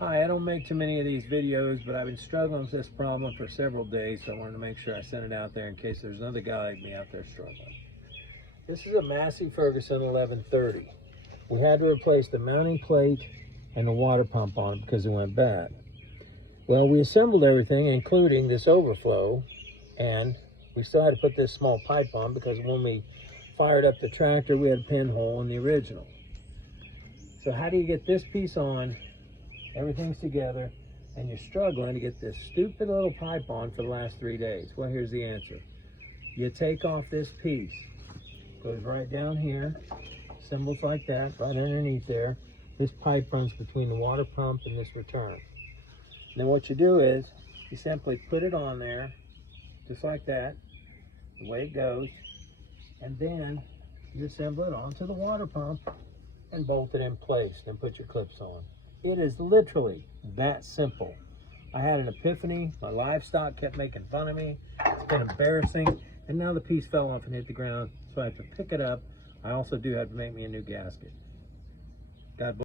Hi, I don't make too many of these videos, but I've been struggling with this problem for several days, so I wanted to make sure I sent it out there in case there's another guy like me out there struggling. This is a Massey Ferguson 1130. We had to replace the mounting plate and the water pump on it because it went bad. Well, we assembled everything, including this overflow, and we still had to put this small pipe on because when we fired up the tractor, we had a pinhole in the original. So how do you get this piece on? Everything's together, and you're struggling to get this stupid little pipe on for the last 3 days. Well, here's the answer. You take off this piece. Goes right down here. Symbols like that, right underneath there. This pipe runs between the water pump and this return. And then what you do is, you simply put it on there, just like that, the way it goes, and then you assemble it onto the water pump and bolt it in place, then put your clips on. It is literally that simple. I had an epiphany. My livestock kept making fun of me. It's been embarrassing. And now the piece fell off and hit the ground, so I have to pick it up. I also do have to make me a new gasket. God bless.